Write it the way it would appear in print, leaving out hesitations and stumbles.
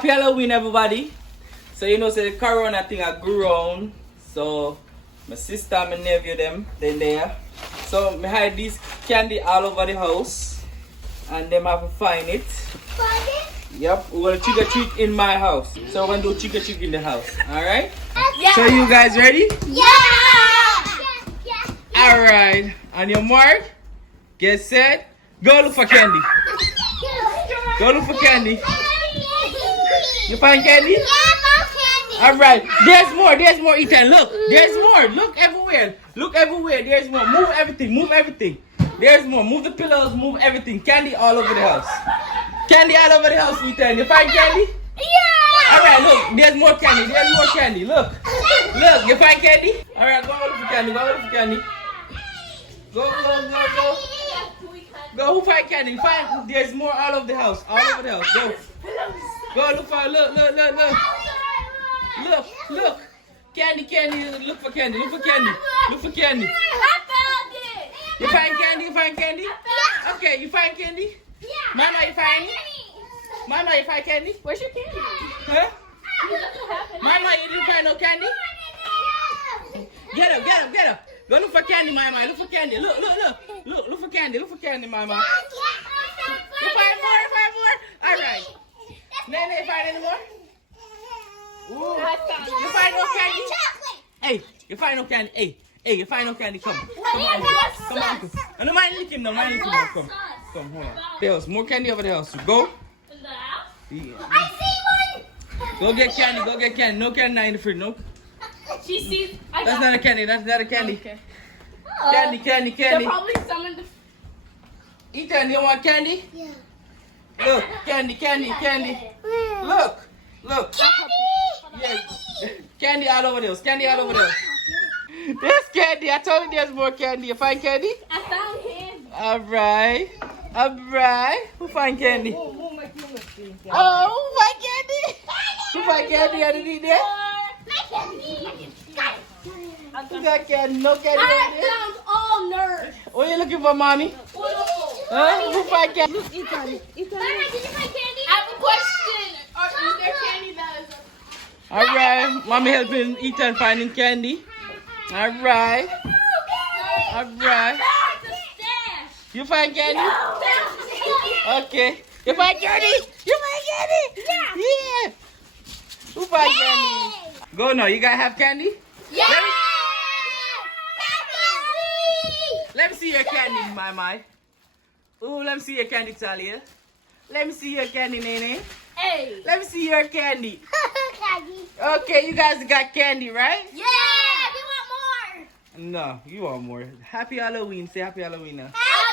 Happy Halloween, everybody. So you know, so the corona thing I grew on. So my sister and my nephew them there. So me hide this candy all over the house, and them have to find it. Find it? Yep, we're gonna trick or treat in my house. So we're gonna do trick or treat in the house. All right? Yeah. So you guys ready? Yeah. All right. On your mark, get set, go look for candy. Go look for candy. You find candy? Yeah, I found candy. All right. There's more. There's more, Ethan. Look. There's more. Look everywhere. Look everywhere. There's more. Move everything. Move everything. There's more. Move the pillows. Move everything. Candy all over the house. Candy all over the house, Ethan. You find candy? Yeah. All right. Look. There's more candy. There's more candy. Look. Look. You find candy? All right. Go look for candy. Go look for candy. Go. Go. Who find candy? Find. There's more all over the house. All over the house. Go. Go look for. Look. Look. Candy. Look for candy. Look for candy. I found it. You find candy? Yeah. Okay, you find candy? Yeah. Mama, you find it? Mama, you find candy? Where's your candy? Huh? Mama, you didn't find no candy? Get up. Go look for candy, Mama. Look for candy. Look for candy, Mama. You find more? All right. Nene, you find any more? Ooh. You find no candy? Hey, you find no candy? Hey, you find no candy? Come on. I don't mind licking them. Come, hold on. There's more candy over the house. Go. Yeah. I see one. Go get candy. No candy now in the fridge. No. She sees. That's not a candy. Okay. Candy. They're probably some in the. Ethan, you want candy? Yeah. Look, candy. Look. Candy. Yeah. Candy all over there. There's candy. I told you there's more candy. You find candy? I found him. All right. Who find candy? Oh, my goodness. Oh, who find candy underneath there? My candy. Who got candy? No candy I over there? found all nerds. What are you looking for, mommy? Huh? Who find candy? Mama, did you find candy? I have a question. Is there candy that is? All right. Mommy helping Ethan finding candy. All right. It's a stash. You find candy? Okay. You find candy? Yeah. Who find candy? Go now. You gotta have candy? Yeah. Let me see your candy, my. Ooh, let me see your candy, Talia. Let me see your candy, Nene. Hey. Let me see your candy. Candy. Okay, you guys got candy, right? Yeah. We want more. No, you want more. Happy Halloween. Say happy Halloween now. Happy